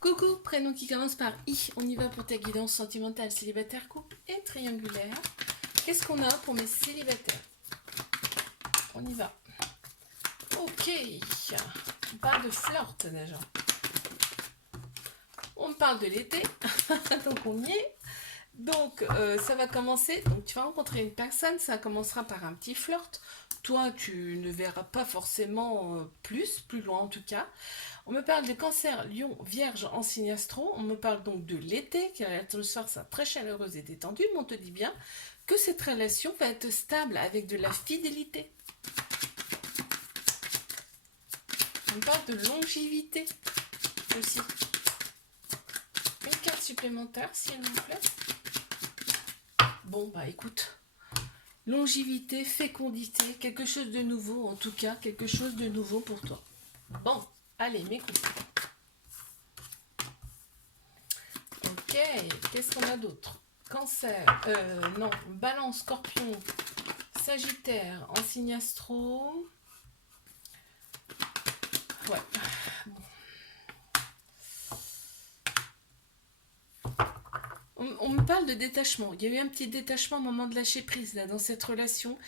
Coucou, prénom qui commence par I. On y va pour ta guidance sentimentale, célibataire, couple et triangulaire. Qu'est-ce qu'on a pour mes célibataires? On y va. Ok, on parle de flirt déjà. On parle de l'été, donc on y est. Donc ça va commencer, donc tu vas rencontrer une personne, ça commencera par un petit flirt. Toi, tu ne verras pas forcément plus loin en tout cas. On me parle de cancer, lion, vierge en signe astro. On me parle donc de l'été, car l'atmosphère sera très chaleureuse et détendue, mais on te dit bien que cette relation va être stable avec de la fidélité. On me parle de longévité aussi. Une carte supplémentaire, s'il vous plaît. Bon, bah écoute, longévité, fécondité, quelque chose de nouveau, en tout cas, quelque chose de nouveau pour toi. Bon, allez, mes couples. Ok, qu'est-ce qu'on a d'autre? Cancer, non, Balance, Scorpion, Sagittaire, en signe astro. Ouais. On me parle de détachement. Il y a eu un petit détachement au moment de lâcher prise là dans cette relation.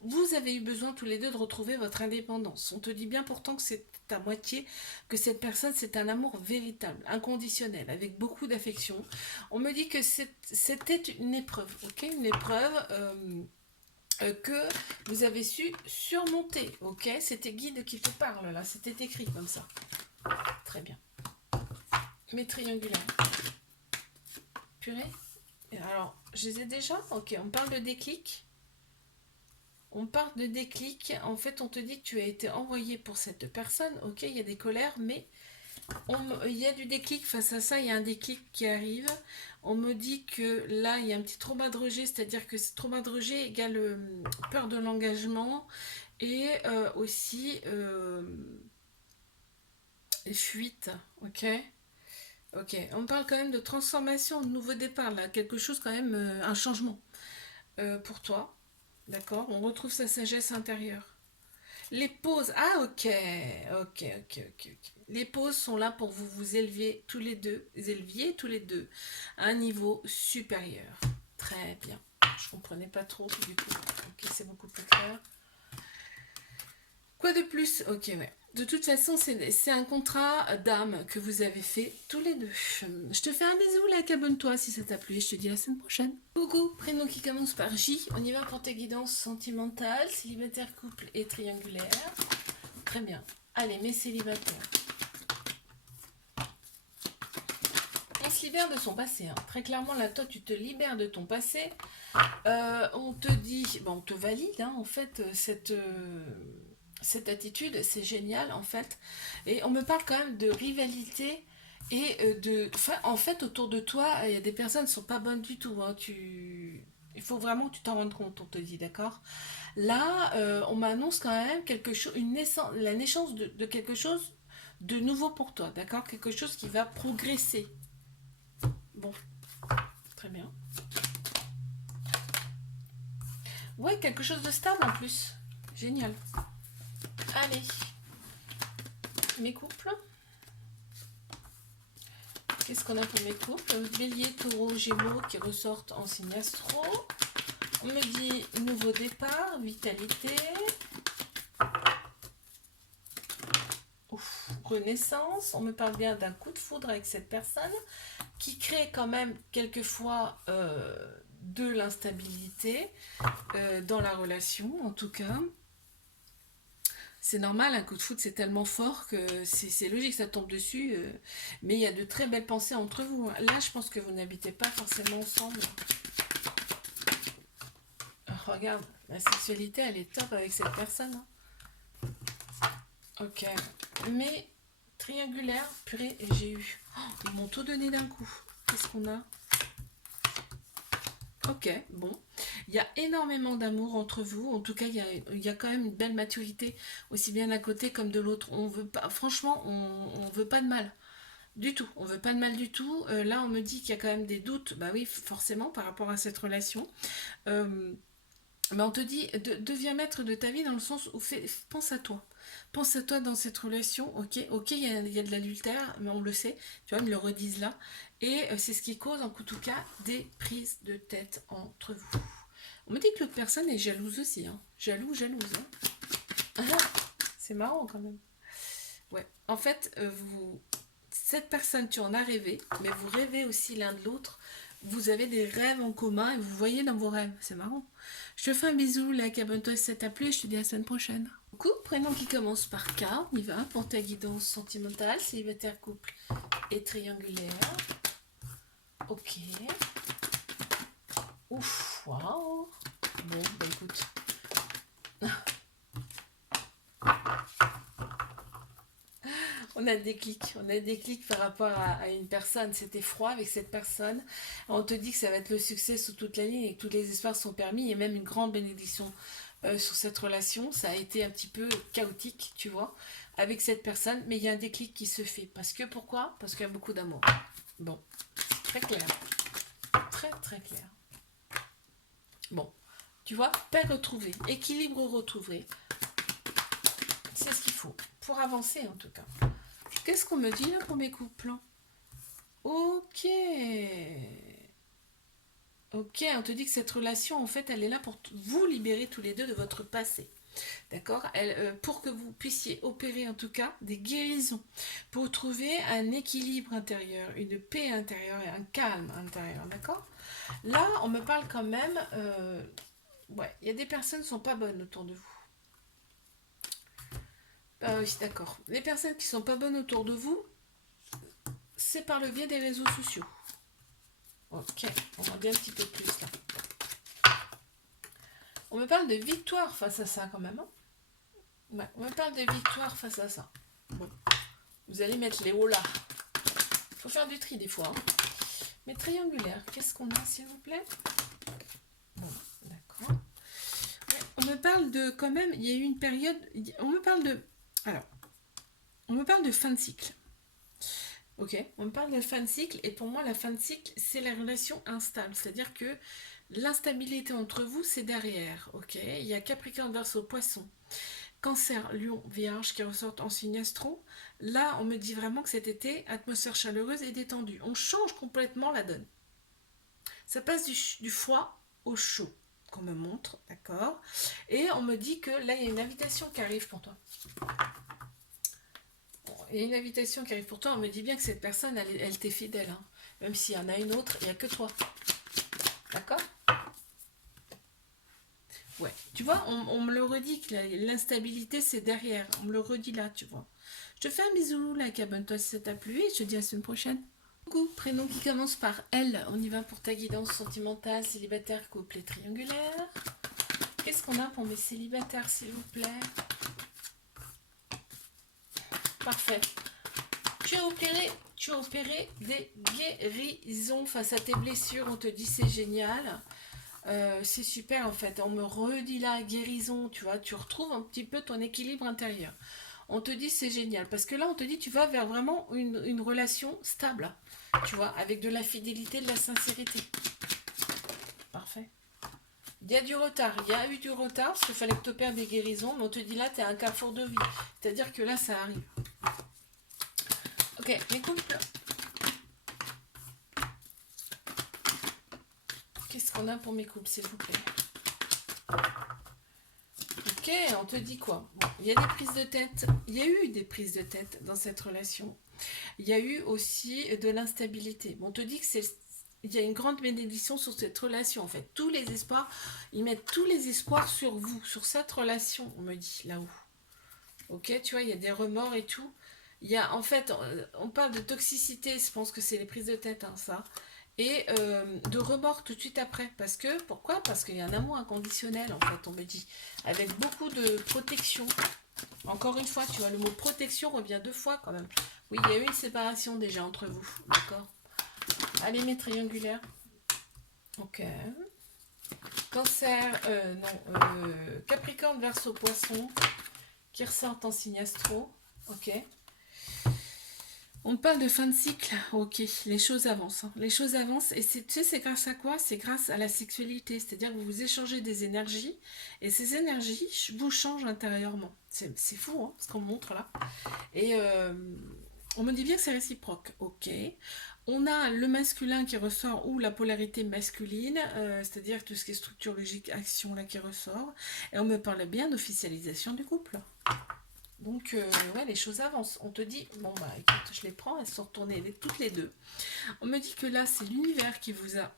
Vous avez eu besoin tous les deux de retrouver votre indépendance. On te dit bien pourtant que c'est à moitié, que cette personne c'est un amour véritable, inconditionnel, avec beaucoup d'affection. On me dit que c'était une épreuve, ok, une épreuve que vous avez su surmonter, ok. C'était Guide qui te parle là, c'était écrit comme ça. Très bien. Mes triangulaires. Purée. Alors, je les ai déjà. Ok, on parle de déclic. On parle de déclic. En fait, on te dit que tu as été envoyé pour cette personne. Ok, il y a des colères, mais il y a du déclic face à ça. Il y a un déclic qui arrive. On me dit que là, il y a un petit trauma de rejet, c'est-à-dire que ce trauma de rejet égale peur de l'engagement et aussi fuite. Ok. Ok, on parle quand même de transformation, de nouveau départ, là, quelque chose quand même, un changement pour toi, d'accord. On retrouve sa sagesse intérieure. Les pauses, ah ok. Les pauses sont là pour vous éleviez tous les deux à un niveau supérieur. Très bien. Je comprenais pas trop du coup. Ok, c'est beaucoup plus clair. Quoi de plus? Ok, ouais. De toute façon, c'est un contrat d'âme que vous avez fait tous les deux. Je te fais un bisou, là, abonne-toi si ça t'a plu et je te dis à la semaine prochaine. Coucou, prénom qui commence par J. On y va pour tes guidances sentimentales, célibataire, couple et triangulaire. Très bien. Allez, mes célibataires. On se libère de son passé. Hein. Très clairement, là, toi, tu te libères de ton passé. On te dit, bon, on te valide, hein, en fait, cette attitude, c'est génial en fait. Et on me parle quand même de rivalité et enfin, en fait, autour de toi, il y a des personnes qui ne sont pas bonnes du tout. Hein. Il faut vraiment que tu t'en rendes compte, on te dit, d'accord. Là, on m'annonce quand même quelque chose, la naissance de quelque chose de nouveau pour toi, d'accord. Quelque chose qui va progresser. Bon, très bien. Ouais, quelque chose de stable en plus. Génial. Allez, mes couples. Qu'est-ce qu'on a pour mes couples? Bélier, taureau, gémeaux qui ressortent en signe astro. On me dit nouveau départ, vitalité. Ouf, renaissance. On me parle bien d'un coup de foudre avec cette personne qui crée quand même quelquefois de l'instabilité dans la relation, en tout cas. C'est normal, un coup de foudre c'est tellement fort que c'est logique, ça tombe dessus. Mais il y a de très belles pensées entre vous. Hein. Là, je pense que vous n'habitez pas forcément ensemble. Oh, regarde, la sexualité, elle est top avec cette personne. Hein. Ok. Mais triangulaire, purée, et j'ai eu. Oh, ils m'ont tout donné d'un coup. Qu'est-ce qu'on a? Ok, bon. Il y a énormément d'amour entre vous. En tout cas, il y a quand même une belle maturité, aussi bien d'un côté comme de l'autre. On veut pas, franchement, on veut pas de mal. Du tout. On veut pas de mal du tout. Là, on me dit qu'il y a quand même des doutes. Bah oui, forcément, par rapport à cette relation. Mais on te dit, deviens maître de ta vie dans le sens où pense à toi. Pense à toi dans cette relation, ok, ok, il y a de l'adultère, mais on le sait, tu vois, ils me le redisent là. Et c'est ce qui cause, en tout cas, des prises de tête entre vous. On me dit que l'autre personne est jalouse aussi, hein. Jalouse, hein. C'est marrant quand même. Ouais, en fait, cette personne, tu en as rêvé, mais vous rêvez aussi l'un de l'autre. Vous avez des rêves en commun et vous voyez dans vos rêves. C'est marrant. Je te fais un bisou, like, abonne-toi si ça t'a plu et je te dis à la semaine prochaine. Coucou, prénom qui commence par K, on y va pour ta guidance sentimentale, célibataire, couple et triangulaire. Ok. Ouf, waouh. Bon, bah écoute. On a des clics par rapport à une personne. C'était froid avec cette personne. On te dit que ça va être le succès sous toute la ligne et que tous les espoirs sont permis et même une grande bénédiction sur cette relation. Ça a été un petit peu chaotique, tu vois, avec cette personne. Mais il y a un déclic qui se fait. Parce que pourquoi? Parce qu'il y a beaucoup d'amour. Bon, très clair. Très très clair. Bon, tu vois, paix retrouvée, équilibre retrouvé. C'est ce qu'il faut pour avancer en tout cas. Qu'est-ce qu'on me dit là pour mes couples? Ok. Ok, on te dit que cette relation, en fait, elle est là pour vous libérer tous les deux de votre passé. D'accord, pour que vous puissiez opérer en tout cas des guérisons, pour trouver un équilibre intérieur, une paix intérieure et un calme intérieur. D'accord. Là, on me parle quand même... ouais, il y a des personnes qui ne sont pas bonnes autour de vous. Ah oui, d'accord. Les personnes qui sont pas bonnes autour de vous, c'est par le biais des réseaux sociaux. Ok, on va bien un petit peu plus là. On me parle de victoire face à ça quand même. Hein, ouais, on me parle de victoire face à ça. Bon, vous allez mettre les hauts là. Faut faire du tri des fois. Hein. Mais triangulaire, qu'est-ce qu'on a s'il vous plaît? Bon, d'accord. Ouais, on me parle de quand même, il y a eu une période, on me parle de... Alors, on me parle de fin de cycle. Ok, on me parle de fin de cycle et pour moi la fin de cycle c'est la relation instable, c'est-à-dire que l'instabilité entre vous c'est derrière, ok. Il y a Capricorne, Verseau, Poisson, Cancer, Lion, Vierge qui ressortent en signe astro. Là on me dit vraiment que cet été, atmosphère chaleureuse et détendue, on change complètement la donne. Ça passe du froid au chaud qu'on me montre, d'accord. Et on me dit que là il y a une invitation qui arrive pour toi. Il y a une invitation qui arrive pour toi, on me dit bien que cette personne, elle t'est fidèle. Hein. Même s'il y en a une autre, il n'y a que toi. D'accord? Ouais. Tu vois, on me le redit que l'instabilité, c'est derrière. On me le redit là, tu vois. Je te fais un bisou, like, abonne-toi si ça t'a plu et je te dis à la semaine prochaine. Coucou, prénom qui commence par L. On y va pour ta guidance sentimentale, célibataire, couple et triangulaire. Qu'est-ce qu'on a pour mes célibataires, s'il vous plaît? Parfait. Tu as opéré des guérisons face à tes blessures. On te dit c'est génial. C'est super en fait. On me redit la guérison, tu vois. Tu retrouves un petit peu ton équilibre intérieur. On te dit c'est génial. Parce que là, on te dit tu vas vers vraiment une relation stable. Tu vois, avec de la fidélité, de la sincérité. Parfait. Il y a du retard. Il y a eu du retard parce qu'il fallait que tu opères des guérisons. Mais on te dit là, tu es à un carrefour de vie. C'est-à-dire que là, ça arrive. Ok, mes couples. Qu'est-ce qu'on a pour mes couples, s'il vous plaît? Ok, on te dit quoi? Bon, il y a des prises de tête. Il y a eu des prises de tête dans cette relation. Il y a eu aussi de l'instabilité. Bon, on te dit que il y a une grande bénédiction sur cette relation. En fait, tous les espoirs, ils mettent tous les espoirs sur vous, sur cette relation, on me dit, là-haut. Ok, tu vois, il y a des remords et tout. Il y a, en fait, on parle de toxicité, je pense que c'est les prises de tête, hein, ça. Et de remords tout de suite après. Parce que, pourquoi? Parce qu'il y a un amour inconditionnel, en fait, on me dit. Avec beaucoup de protection. Encore une fois, tu vois, le mot protection revient 2 fois quand même. Oui, il y a eu une séparation déjà entre vous. D'accord. Allez, mes triangulaires. Ok. Cancer, Capricorne, Verseau, Poisson, qui ressortent en signe astro. Ok. On parle de fin de cycle, ok, les choses avancent, hein. Les choses avancent, et tu sais, c'est grâce à quoi? C'est grâce à la sexualité, c'est-à-dire que vous échangez des énergies, et ces énergies vous changent intérieurement. C'est fou, hein, ce qu'on montre là. Et on me dit bien que c'est réciproque, ok. On a le masculin qui ressort, ou la polarité masculine, c'est-à-dire tout ce qui est structure logique, action là qui ressort, et on me parle bien d'officialisation du couple. Donc, ouais, les choses avancent. On te dit, bon, bah écoute, je les prends, elles sont retournées toutes les deux. On me dit que là, c'est l'univers qui vous a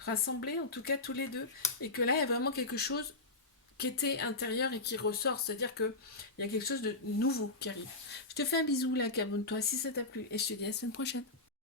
rassemblés, en tout cas tous les deux, et que là, il y a vraiment quelque chose qui était intérieur et qui ressort. C'est-à-dire qu'il y a quelque chose de nouveau qui arrive. Je te fais un bisou, là, abonne-toi si ça t'a plu, et je te dis à la semaine prochaine.